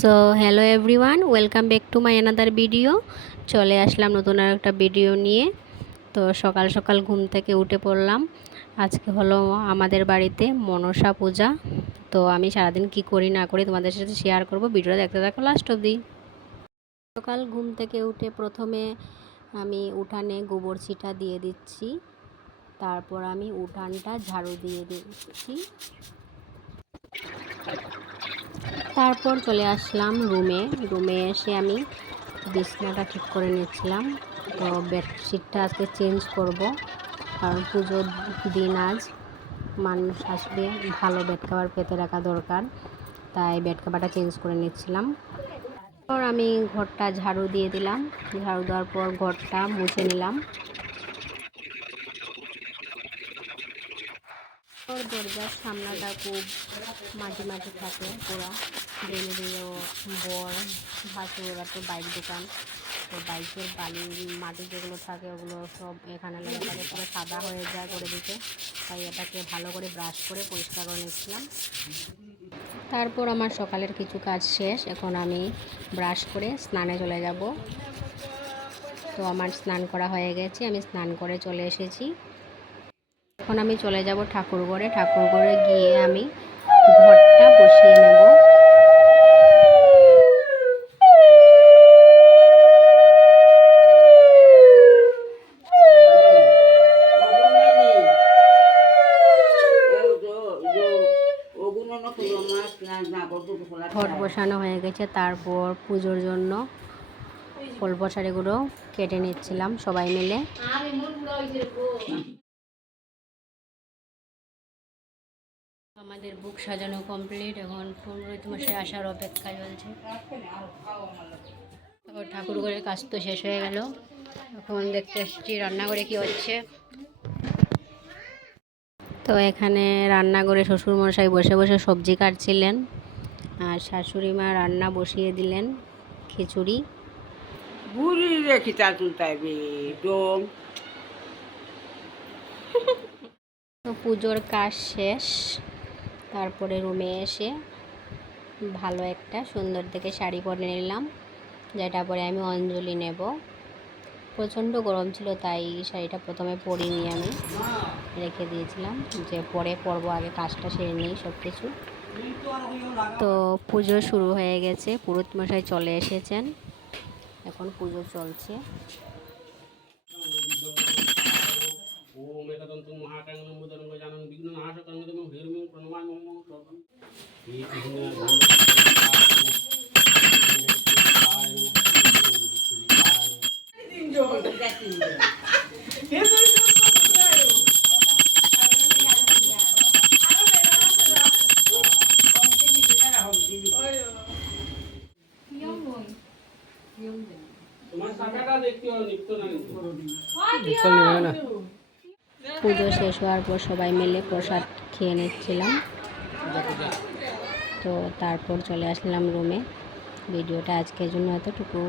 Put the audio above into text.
So hello everyone, welcome back to my another video. চলে আসলাম নতুন আর একটা ভিডিও নিয়ে। তো সকাল সকাল ঘুম থেকে উঠে পড়লাম। আজকে হলো আমাদের বাড়িতে মনসা পূজা। তো আমি সারাদিন কি করি না করি তোমাদের সাথে শেয়ার করব, ভিডিওটা দেখতে থাকো লাস্ট অবধি। সকাল ঘুম থেকে উঠে প্রথমে আমি উঠানে গোবর ছিটা দিয়ে দিচ্ছি, তারপর আমি উঠানটা ঝাড়ু দিয়ে দিচ্ছি। তারপর চলে আসলাম রুমে এসে আমি বিছনাটা ঠিক করে নিচ্ছিলাম। তো বেডশিটটা আজকে চেঞ্জ করব, কারণ পুজোর দিন আজ, মানুষ আসবে, ভালো বেড কভার পেতে রাখা দরকার, তাই বেড কভারটা চেঞ্জ করে নিচ্ছিলাম। তারপর আমি ঘরটা ঝাড়ু দিয়ে দিলাম, ঝাড়ু দেওয়ার পর ঘরটা মুছে নিলাম। দরজার সামনাটা খুব মাটি মাটি থাকে, পুরা ডেলে দিলেও বর ভাসুর, ওরা তো বাইক দোকান, তো বাইকের বালি মাটি যেগুলো থাকে ওগুলো সব এখানে লেগে থাকে, পুরো সাদা হয়ে যায় করে দিতে। তাই এটাকে ভালো করে ব্রাশ করে পরিষ্কার করে নিচ্ছিলাম। তারপর আমার সকালের কিছু কাজ শেষ, এখন আমি ব্রাশ করে স্নানে চলে যাব। তো আমার স্নান করা হয়ে গেছে, আমি স্নান করে চলে এসেছি। এখন আমি চলে যাব ঠাকুরঘরে গিয়ে আমি ঘরটা বসিয়ে নেব। ঘট বসানো হয়ে গেছে, তারপর পুজোর জন্য ফল প্রসাদগুলো কেটে নিচ্ছিলাম সবাই মিলে। আমাদের বুক সাজানো কমপ্লিট, এখন পুরোহিত মশাই আসার অপেক্ষা চলছে। তারপর ঠাকুরঘরের কাজ তো শেষ হয়ে গেল, এখন দেখতে এসেছি রান্নাঘরে কি হচ্ছে। তো এখানে রান্নাঘরে শ্বশুর মশাই বসে বসে সবজি কাটছিলেন, আর শাশুড়ি মা রান্না বসিয়ে দিলেন খিচুড়ি। তো পুজোর কাজ শেষ, তারপরে রুমে এসে ভালো একটা সুন্দর দেখে শাড়ি পরে নিলাম, যেটা পরে আমি অঞ্জলি নেব। প্রচণ্ড গরম ছিল, তাই শাড়িটা প্রথমে পরিনি, আমি রেখে দিয়েছিলাম যে পরে পরবো, আগে কাজটা সেরে নিই সব কিছু। তো পুজো শুরু হয়ে গেছে, পুরোহিত মশাই চলে এসেছেন, এখন পুজো চলছে। পুজো শেষ হওয়ার পর সবাই মিলে প্রসাদ খেয়ে নিচ্ছিলাম। তো তারপর চলে আসলাম রুমে। ভিডিওটা আজকের জন্য এতটুকু।